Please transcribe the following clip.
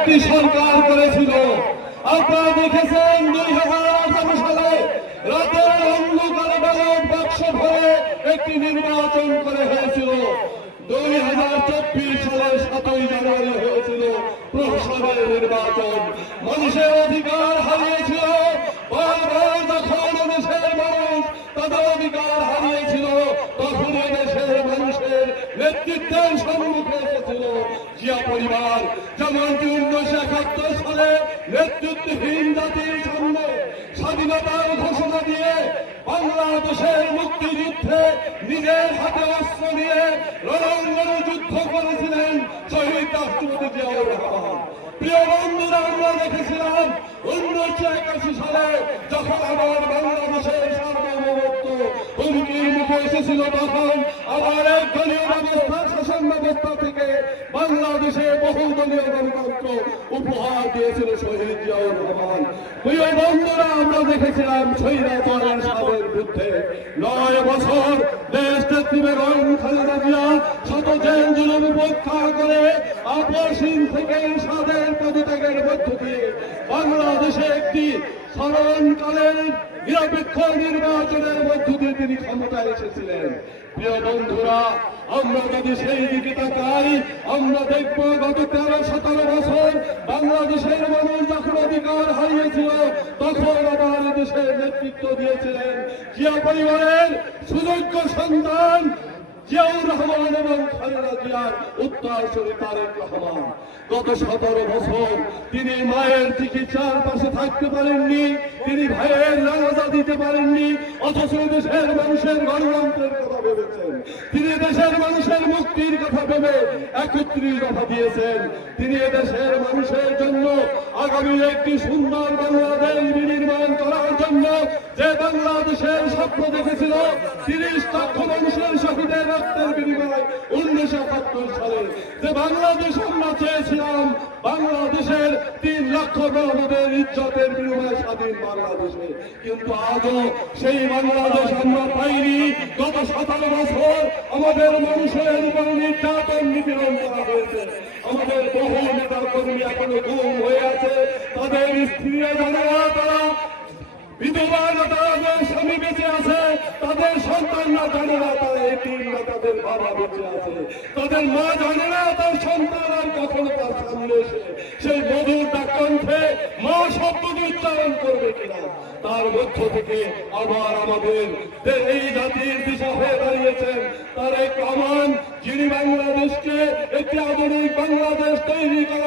একটি সরকার করেছিল। আপনারা দেখেছেন 2018 সালে রাতের অন্ধকারে ব্যালট বাক্স ভরে একটি নির্বাচন করে হয়েছিল। 2024 সালের 7ই জানুয়ারি হয়েছিল প্রহসনের নির্বাচন। মানুষের অধিকার হারিয়েছিল। বারবার যখন দেশের মানুষ তাদের অধিকার হারিয়েছিল, তখন দেশের মানুষের নেতৃত্বের সম্মুখে এসেছিল জিয়া পরিবার। যেমনটি 1971 সালে নেতৃত্বহীন জাতির সামনে স্বাধীনতার ঘোষণা দিয়ে বাংলাদেশের মুক্তিযুদ্ধে নিজের হাতে অস্ত্র নিয়ে রণাঙ্গনে যুদ্ধ করেছিলেন শহীদ রাষ্ট্রপতি জিয়াউর রহমান। প্রিয় বন্ধুরা, আমরা দেখেছিলাম 1981 সালে যখন আবার বাংলাদেশের সার্বভৌমত্ব হুমকির মুখে এসেছিল, তখন আবার এক দলীয় ব্যবস্থা, শাসন ব্যবস্থা থেকে বাংলাদেশে বহুদলীয় গণতন্ত্র উপহার দিয়েছিল শহীদ জিয়াউর রহমান। প্রিয় বন্ধুরা, আমরা দেখেছিলাম স্বৈরাচারের সাথের বিরুদ্ধে 9 বছর দেশ নেত্রী বেগম খালেদা জিয়া শত জেল জুলুম উপেক্ষা করে আপসহীন থেকে সাদের পদত্যাগের মধ্য দিয়ে বাংলাদেশে একটি স্মরণকালের নিরপেক্ষ নির্বাচনের মধ্য দিয়ে তিনি ক্ষমতায় এসেছিলেন। প্রিয় বন্ধুরা, আমরা যদি সেই দিকে তাকাই, আমরা দেখব গত 13-17 বছর বাংলাদেশের মানুষ যখন অধিকার হারিয়েছিল, তখন আবার দেশের নেতৃত্ব দিয়েছিলেন জিয়া পরিবারের সুযোগ্য সন্তান জিয়াউর রহমান এবং খালেদা জিয়ার উত্তরসূরি তারেক রহমান। গত 17 বছর তিনি মায়ের চিকিৎসার পাশে থাকতে পারেননি, তিনি ভাইয়ের নারাজা দিতে পারেননি, অথচ দেশের মানুষের গণতন্ত্রের কথা ভেবেছেন। তিনি দেশের মানুষের মুক্তির কথা ভেবে 31 দফা দিয়েছেন। তিনি এদেশের মানুষের জন্য আগামী একটি সুন্দর বাংলাদেশ বিনির্মাণ করার জন্য যে বাংলাদেশের স্বপ্ন দেখেছিল, 30 লক্ষ মানুষের শহীদের রক্তের বিনিময় 1971 সালে যে বাংলাদেশ আমরা চেয়েছিলাম, বাংলাদেশের 3 লক্ষ মানুষের ইজ্জতের বিনিময়ে স্বাধীন বাংলাদেশে, কিন্তু আজও সেই বাংলাদেশ আমরা পাইনি। গত 17 বছর আমাদের মানুষের উপর নির্যাতন নিপীড়ন করা হয়েছে। আমাদের বহু নেতা কর্মী এখনো গুম হয়ে আছে, তাদের স্ত্রীরা জানে না তারা বিধবা, তাদের স্বামী বেঁচে আছে, তাদের সন্তানরা জানে না তারা এতিম না তাদের বাবা বেঁচে আছে, তাদের মা জানে না তার সন্তান আর কখনো তার সামনে এসে সেই মধুর কণ্ঠে মা শব্দটি উচ্চারণ করবে কিনা। তার মধ্য থেকে আবার আমাদের এই জাতির দিশা হয়ে দাঁড়িয়েছেন তারেক রহমান, যিনি বাংলাদেশকে একটি আধুনিক বাংলাদেশ তৈরি করা